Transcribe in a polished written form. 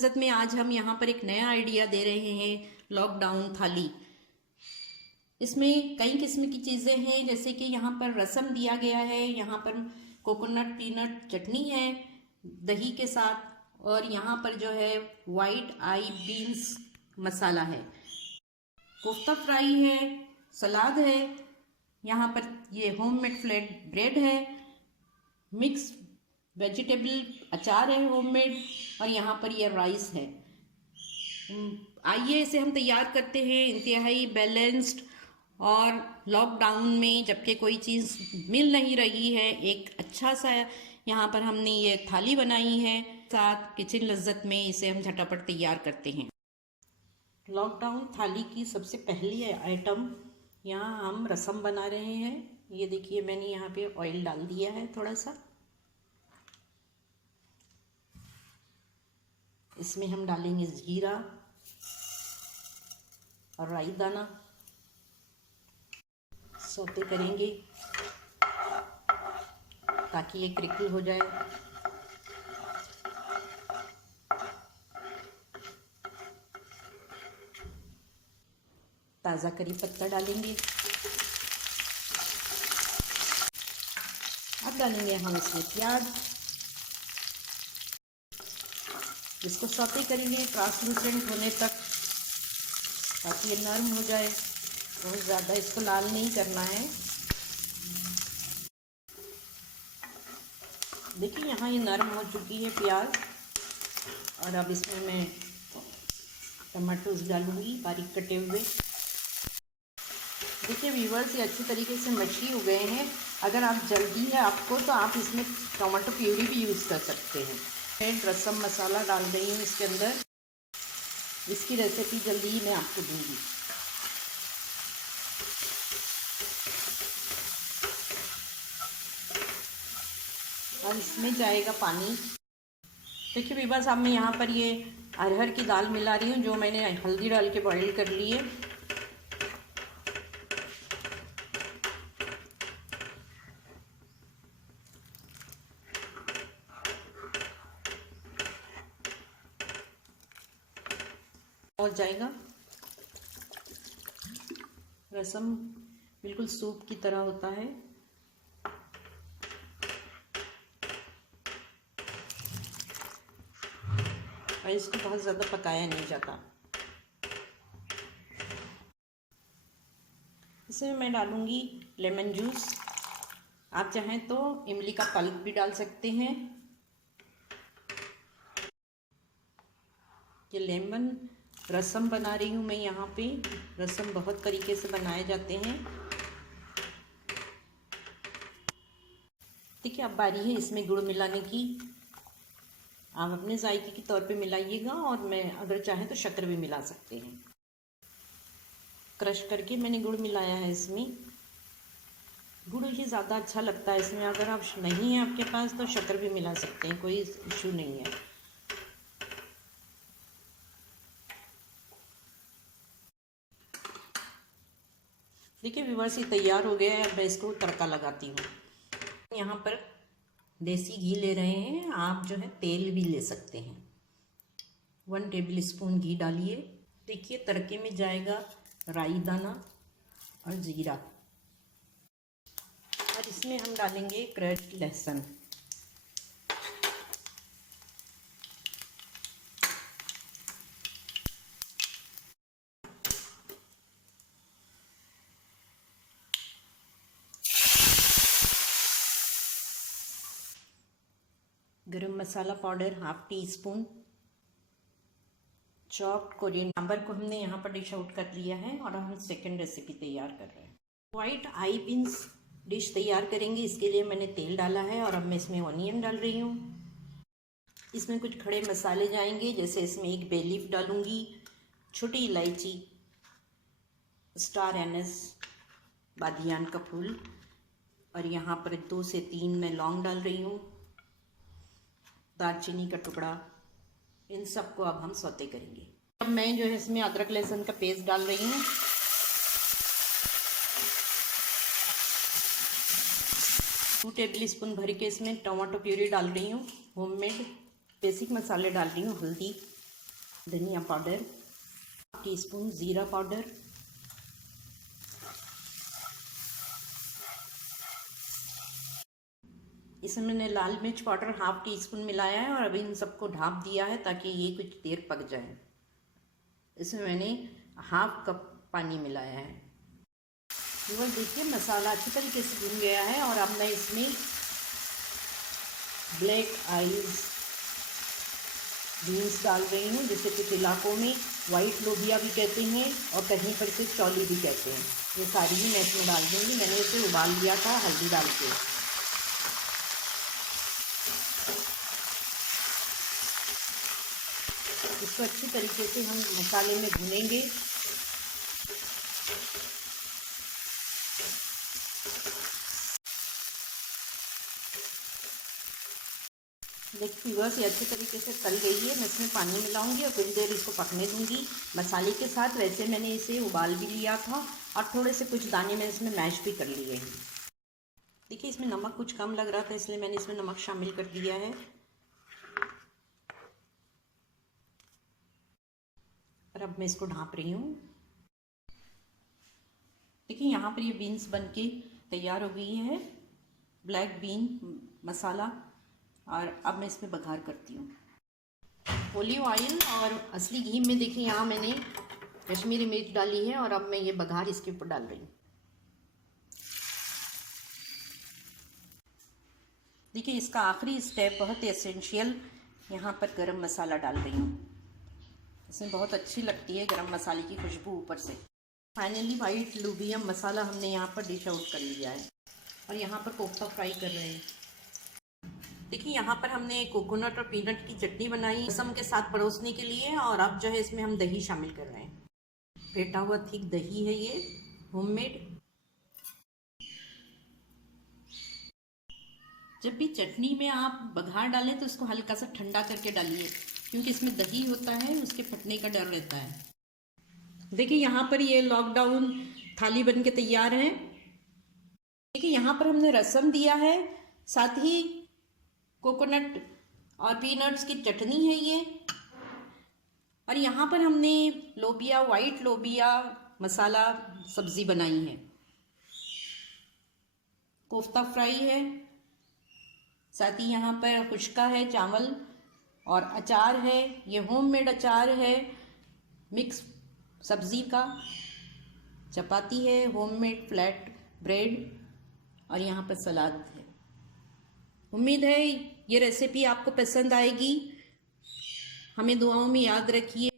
लज्जत में आज हम यहाँ पर एक नया आइडिया दे रहे हैं, लॉकडाउन थाली। इसमें कई किस्म की चीज़ें हैं, जैसे कि यहाँ पर रसम दिया गया है, यहाँ पर कोकोनट पीनट चटनी है दही के साथ, और यहाँ पर जो है वाइट आई बीन्स मसाला है, कोफ्ता फ्राई है, सलाद है, यहाँ पर ये होममेड फ्लैट ब्रेड है, मिक्स वेजिटेबल अचार है होममेड, और यहाँ पर ये राइस है। आइए इसे हम तैयार करते हैं, इंतहाई बैलेंस्ड। और लॉकडाउन में जबकि कोई चीज़ मिल नहीं रही है, एक अच्छा सा यहाँ पर हमने ये थाली बनाई है, साथ किचन लज्जत में इसे हम झटापट तैयार करते हैं। लॉकडाउन थाली की सबसे पहली आइटम, यहाँ हम रसम बना रहे हैं। ये देखिए मैंने यहाँ पे ऑयल डाल दिया है थोड़ा सा। इसमें हम डालेंगे जीरा और राई दाना, सौते करेंगे ताकि ये क्रिकल हो जाए। ताज़ा करी पत्ता डालेंगे। अब डालेंगे हम इसमें प्याज, इसको सौते करेंगे ट्रांसलूसेंट होने तक, ताकि ये नरम हो जाए। बहुत ज़्यादा इसको लाल नहीं करना है। देखिए यहाँ ये नरम हो चुकी है प्याज, और अब इसमें मैं टमाटोज डालूंगी बारीक कटे हुए। देखिए व्यूअर्स, ये अच्छी तरीके से मशी हो गए हैं। अगर आप जल्दी है आपको तो आप इसमें टमाटो प्यूरी भी यूज़ कर सकते हैं। मैं रसम मसाला डाल रही हूँ इसके अंदर। इसकी रेसिपी जल्दी ही मैं आपको दूंगी। और इसमें जाएगा पानी। देखिए व्यूअर्स, अब मैं यहाँ पर ये अरहर की दाल मिला रही हूँ, जो मैंने हल्दी डाल के बॉईल कर ली है। हो जाएगा। रसम बिल्कुल सूप की तरह होता है। और इसको बहुत ज़्यादा पकाया नहीं जाता। इसमें मैं डालूंगी लेमन जूस। आप चाहें तो इमली का पल्प भी डाल सकते हैं। ये लेमन रसम बना रही हूँ मैं यहाँ पे। रसम बहुत तरीके से बनाए जाते हैं। देखिए अब बारी है इसमें गुड़ मिलाने की। आप अपने जायके के तौर पे मिलाइएगा, और मैं अगर चाहें तो शक्कर भी मिला सकते हैं। क्रश करके मैंने गुड़ मिलाया है इसमें। गुड़ ही ज़्यादा अच्छा लगता है इसमें। अगर आप नहीं है आपके पास तो शक्कर भी मिला सकते हैं, कोई इशू नहीं है। देखिए व्यूअर्स, ये तैयार हो गया है। मैं इसको तड़का लगाती हूँ। यहाँ पर देसी घी ले रहे हैं, आप जो है तेल भी ले सकते हैं। 1 टेबल स्पून घी डालिए। देखिए तड़के में जाएगा राई दाना और जीरा, और इसमें हम डालेंगे क्रश्ड लहसुन। Garam masala powder 1/2 teaspoon. Chopped coriander. Sambar को हमने यहाँ पर डिश आउट कर लिया है, और हम सेकंड रेसिपी तैयार कर रहे हैं। वाइट आई बीन्स डिश तैयार करेंगे। इसके लिए मैंने तेल डाला है, और अब मैं इसमें ऑनियन डाल रही हूँ। इसमें कुछ खड़े मसाले जाएंगे, जैसे इसमें एक बे लीफ डालूंगी, छोटी इलायची, स्टार एनस, बादियान का फूल, और यहाँ पर 2 से 3 मैं लौंग डाल रही हूँ, दालचीनी का टुकड़ा। इन सबको अब हम सौते करेंगे। अब मैं जो है इसमें अदरक लहसुन का पेस्ट डाल रही हूँ। 2 टेबल स्पून भर के इसमें टमाटो प्यूरी डाल रही हूँ होममेड। बेसिक मसाले डाल रही हूँ, हल्दी, धनिया पाउडर, टीस्पून ज़ीरा पाउडर, इसमें मैंने लाल मिर्च पाउडर हाफ टी स्पून मिलाया है और अभी इन सबको ढाँप दिया है ताकि ये कुछ देर पक जाए। इसमें मैंने हाफ कप पानी मिलाया है। बस देखिए मसाला अच्छी तरीके से भुन गया है और अब मैं इसमें ब्लैक आइज बीन्स डाल रही हूँ, जिसे कुछ इलाकों में वाइट लोबिया भी कहते हैं और कहीं पर इसे चौली भी कहते हैं। ये सारी ही मैं इसमें डाल दूँगी। मैंने इसे उबाल लिया था हल्दी डाल के। इसको अच्छी तरीके से हम मसाले में भूनेंगे। देखिए व्यूअर्स, ये अच्छे तरीके से तल गई है। मैं इसमें पानी मिलाऊंगी और कुछ देर इसको पकने दूंगी मसाले के साथ। वैसे मैंने इसे उबाल भी लिया था और थोड़े से कुछ दाने मैंने इसमें मैश भी कर लिए हैं। देखिए इसमें नमक कुछ कम लग रहा था, इसलिए मैंने इसमें नमक शामिल कर दिया है। और अब मैं इसको ढाँप रही हूँ। देखिए यहाँ पर ये बीन्स बनके तैयार हो गई है, ब्लैक बीन मसाला। और अब मैं इसमें बघार करती हूँ। ओलिव ऑयल और असली घी में देखिए यहाँ मैंने कश्मीरी मिर्च डाली है और अब मैं ये बघार इसके ऊपर डाल रही हूँ। देखिए इसका आखिरी स्टेप बहुत ही एसेंशियल, यहाँ पर गरम मसाला डाल रही हूँ। इसमें बहुत अच्छी लगती है गरम मसाले की खुशबू ऊपर से। फाइनली वाइट लोबिया मसाला हमने यहाँ पर डिश आउट कर लिया है और यहाँ पर कोफ्ता फ्राई कर रहे हैं। देखिए यहाँ पर हमने कोकोनट और पीनट की चटनी बनाई रसम के साथ परोसने के लिए, और अब जो है इसमें हम दही शामिल कर रहे हैं। फेटा हुआ थिक दही है ये, होममेड। जब भी चटनी में आप बघार डालें तो इसको हल्का सा ठंडा करके डालिए, क्योंकि इसमें दही होता है, उसके फटने का डर रहता है। देखिए यहाँ पर ये लॉकडाउन थाली बन के तैयार है। देखिए यहाँ पर हमने रसम दिया है, साथ ही कोकोनट और पीनट्स की चटनी है ये, और यहाँ पर हमने लोबिया, वाइट लोबिया मसाला सब्जी बनाई है। कोफ्ता फ्राई है, साथ ही यहाँ पर खुश्का है चावल, और अचार है, ये होममेड अचार है मिक्स सब्जी का। चपाती है, होममेड फ्लैट ब्रेड, और यहाँ पर सलाद है। उम्मीद है ये रेसिपी आपको पसंद आएगी। हमें दुआओं में याद रखिए।